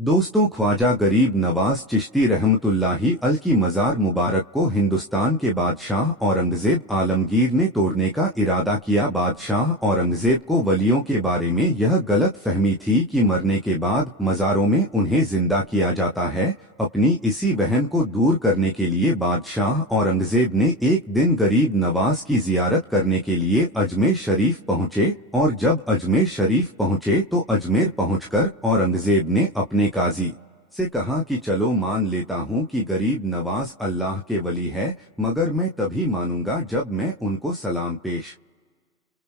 दोस्तों, ख्वाजा गरीब नवाज चिश्ती रहमतुल्लाही अल की मज़ार मुबारक को हिंदुस्तान के बादशाह औरंगज़ेब आलमगीर ने तोड़ने का इरादा किया। बादशाह औरंगज़ेब को वलियों के बारे में यह गलत फहमी थी कि मरने के बाद मज़ारों में उन्हें जिंदा किया जाता है। अपनी इसी वहम को दूर करने के लिए बादशाह औरंगज़ेब ने एक दिन गरीब नवाज की जियारत करने के लिए अजमेर शरीफ पहुंचे और जब अजमेर शरीफ पहुंचे तो अजमेर पहुंचकर औरंगज़ेब ने अपने काजी से कहा कि चलो, मान लेता हूं कि गरीब नवाज अल्लाह के वली है, मगर मैं तभी मानूंगा जब मैं उनको सलाम पेश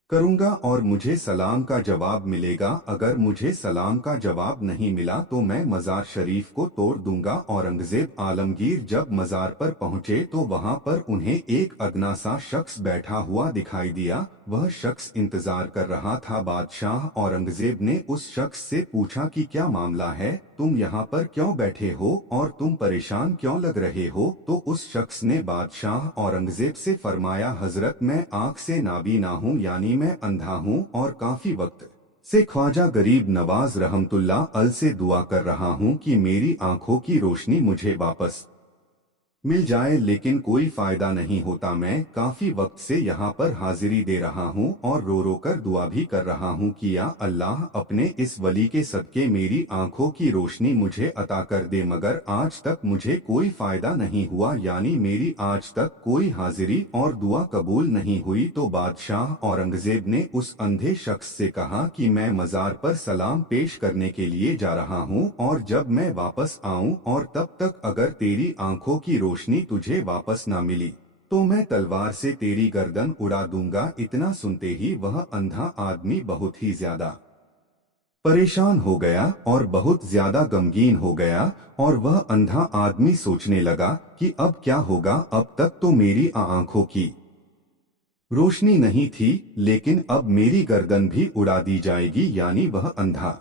करूंगा और मुझे सलाम का जवाब मिलेगा। अगर मुझे सलाम का जवाब नहीं मिला तो मैं मज़ार शरीफ को तोड़ दूंगा। औरंगज़ेब आलमगीर जब मज़ार पर पहुंचे तो वहां पर उन्हें एक अदना सा शख्स बैठा हुआ दिखाई दिया। वह शख्स इंतजार कर रहा था। बादशाह औरंगज़ेब ने उस शख्स से पूछा कि क्या मामला है, तुम यहाँ पर क्यों बैठे हो और तुम परेशान क्यों लग रहे हो? तो उस शख्स ने बादशाह औरंगज़ेब से फरमाया, हजरत, मैं आँख से नाबीना हूँ, यानी मैं अंधा हूँ और काफी वक्त से ख्वाजा गरीब नवाज रहमतुल्लाह अल से दुआ कर रहा हूँ कि मेरी आंखों की रोशनी मुझे वापस मिल जाए, लेकिन कोई फायदा नहीं होता। मैं काफी वक्त से यहाँ पर हाजिरी दे रहा हूँ और रो रो कर दुआ भी कर रहा हूँ कि या अल्लाह, अपने इस वली के सदके मेरी आंखों की रोशनी मुझे अता कर दे, मगर आज तक मुझे कोई फायदा नहीं हुआ, यानी मेरी आज तक कोई हाजिरी और दुआ कबूल नहीं हुई। तो बादशाह औरंगज़ेब ने उस अंधे शख्स से कहा कि मैं मज़ार पर सलाम पेश करने के लिए जा रहा हूँ और जब मैं वापस आऊँ और तब तक अगर तेरी आंखों की रोशनी तुझे वापस ना मिली तो मैं तलवार से तेरी गर्दन उड़ा दूंगा। इतना सुनते ही वह अंधा आदमी बहुत ही ज्यादा परेशान हो गया और बहुत ज्यादा गमगीन हो गया और वह अंधा आदमी सोचने लगा कि अब क्या होगा। अब तक तो मेरी आंखों की रोशनी नहीं थी, लेकिन अब मेरी गर्दन भी उड़ा दी जाएगी। यानी वह अंधा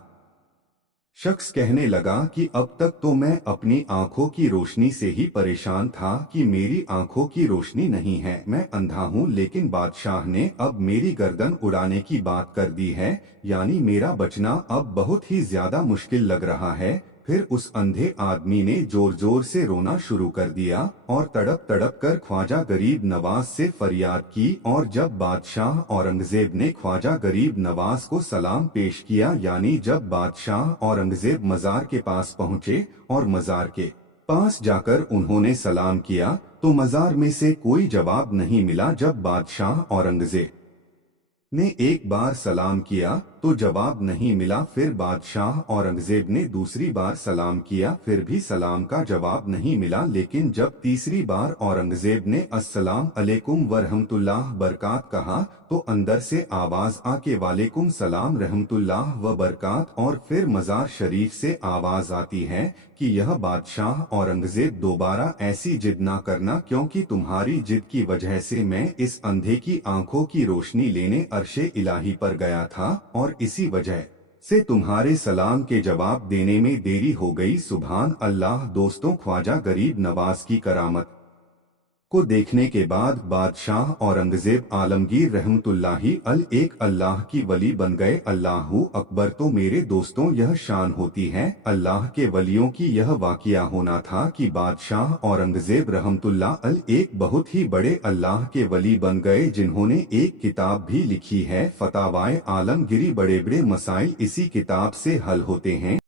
शख्स कहने लगा कि अब तक तो मैं अपनी आंखों की रोशनी से ही परेशान था कि मेरी आंखों की रोशनी नहीं है, मैं अंधा हूँ, लेकिन बादशाह ने अब मेरी गर्दन उड़ाने की बात कर दी है, यानी मेरा बचना अब बहुत ही ज्यादा मुश्किल लग रहा है। फिर उस अंधे आदमी ने जोर जोर से रोना शुरू कर दिया और तड़प तड़प कर ख्वाजा गरीब नवाज से फरियाद की। और जब बादशाह औरंगज़ेब ने ख्वाजा गरीब नवाज को सलाम पेश किया, यानी जब बादशाह औरंगज़ेब मज़ार के पास पहुंचे और मज़ार के पास जाकर उन्होंने सलाम किया तो मज़ार में से कोई जवाब नहीं मिला। जब बादशाह औरंगज़ेब ने एक बार सलाम किया तो जवाब नहीं मिला। फिर बादशाह औरंगज़ेब ने दूसरी बार सलाम किया, फिर भी सलाम का जवाब नहीं मिला। लेकिन जब तीसरी बार औरंगज़ेब ने अस्सलाम अलैकुम व रहमतुल्लाह बरकात कहा तो अंदर से आवाज आके वालेकुम सलाम रहमतुल्लाह व बरकात, और फिर मज़ार शरीफ से आवाज आती है कि यह बादशाह औरंगज़ेब, दोबारा ऐसी जिद ना करना, क्योंकि तुम्हारी जिद की वजह से मैं इस अंधे की आंखों की रोशनी लेने अर्शे इलाही पर गया था और इसी वजह से तुम्हारे सलाम के जवाब देने में देरी हो गई। सुभान अल्लाह। दोस्तों, ख्वाजा गरीब नवाज की करामत को देखने के बाद बादशाह औरंगज़ेब आलमगीर रहमतुल्लाही अल एक अल्लाह की वली बन गए। अल्लाहू अकबर। तो मेरे दोस्तों, यह शान होती है अल्लाह के वलियों की। यह वाक़िया होना था कि बादशाह औरंगज़ेब रहमतुल्लाह अल एक बहुत ही बड़े अल्लाह के वली बन गए, जिन्होंने एक किताब भी लिखी है, फतावाए आलमगिरी। बड़े बड़े मसाइल इसी किताब से हल होते हैं।